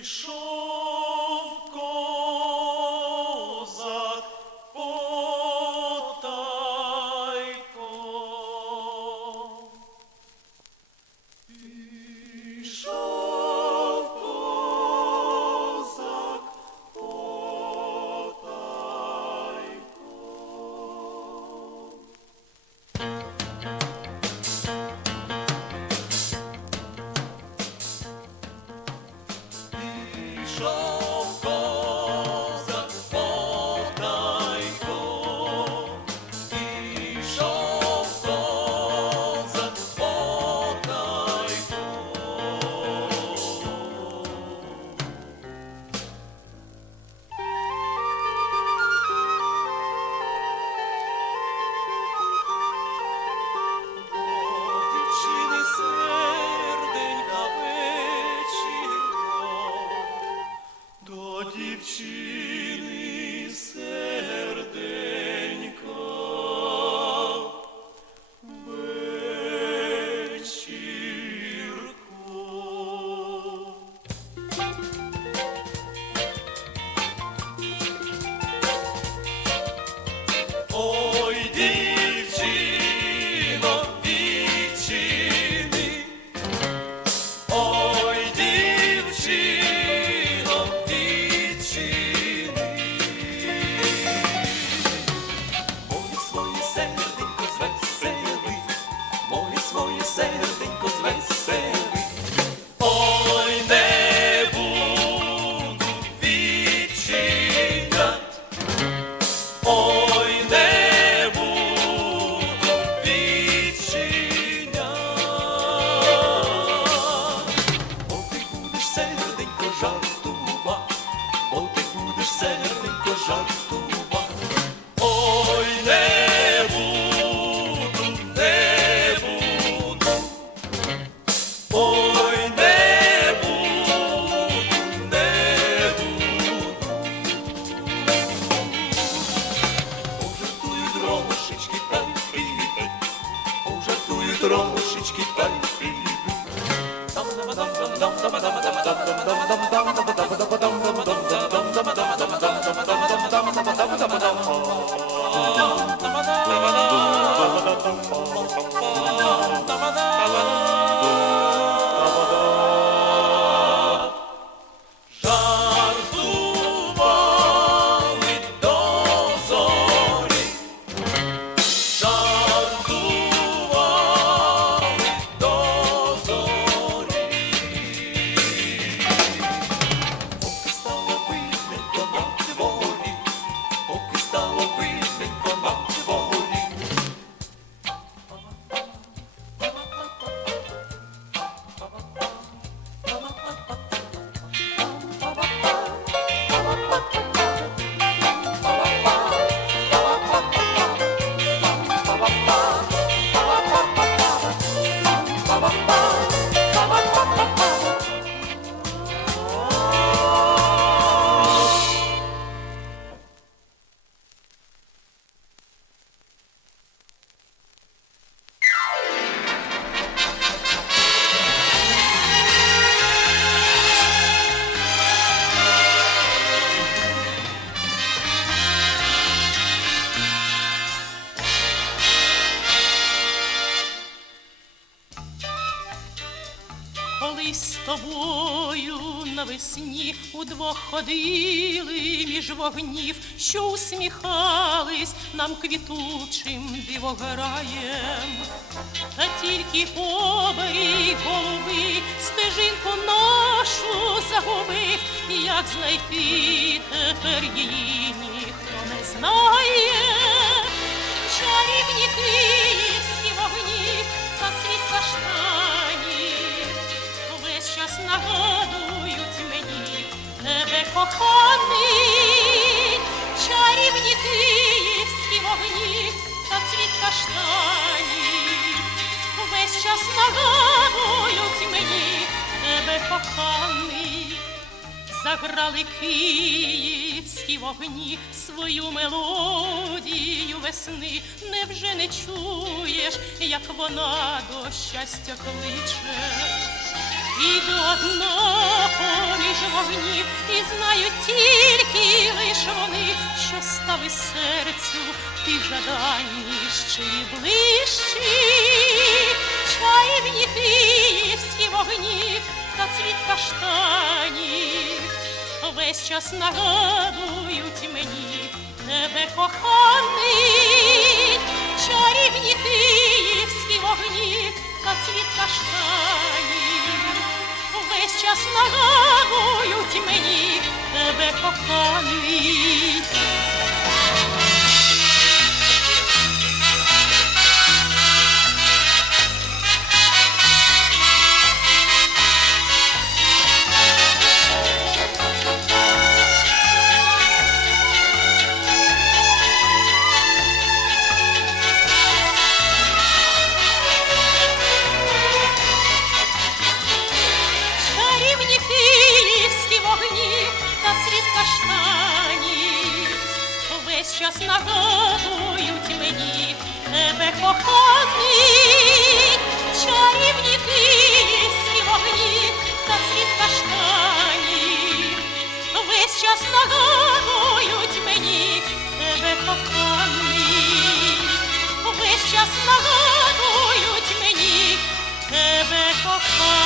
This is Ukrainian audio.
Пішов пожартують ромашечки Коли з тобою навесні удвох ходили між вогнів, що усміхались нам квітучим дивограєм, та тільки оберіг голубий стежинку нашу загубив, як знайти тепер її ніхто не знає. Чарівні київські нагадують мені тебе коханий, чарівні київські вогні та цвіт каштанів Весь час нагадують мені тебе коханий. Заграли київські вогні свою мелодію весни. Невже не чуєш, як вона до щастя кличе? Іду одна поміж вогнів, і знають тільки лиш що стали серцю ти жаданіші ближчі, чаївні київські вогні та цвіт каштанів. Весь час нагадують мені тебе коханий, чарівні київські вогні та цвіт каштанів. Весь час нагадують враз нагадують мені тебе кохані, весь час нагадують мені тебе кохані.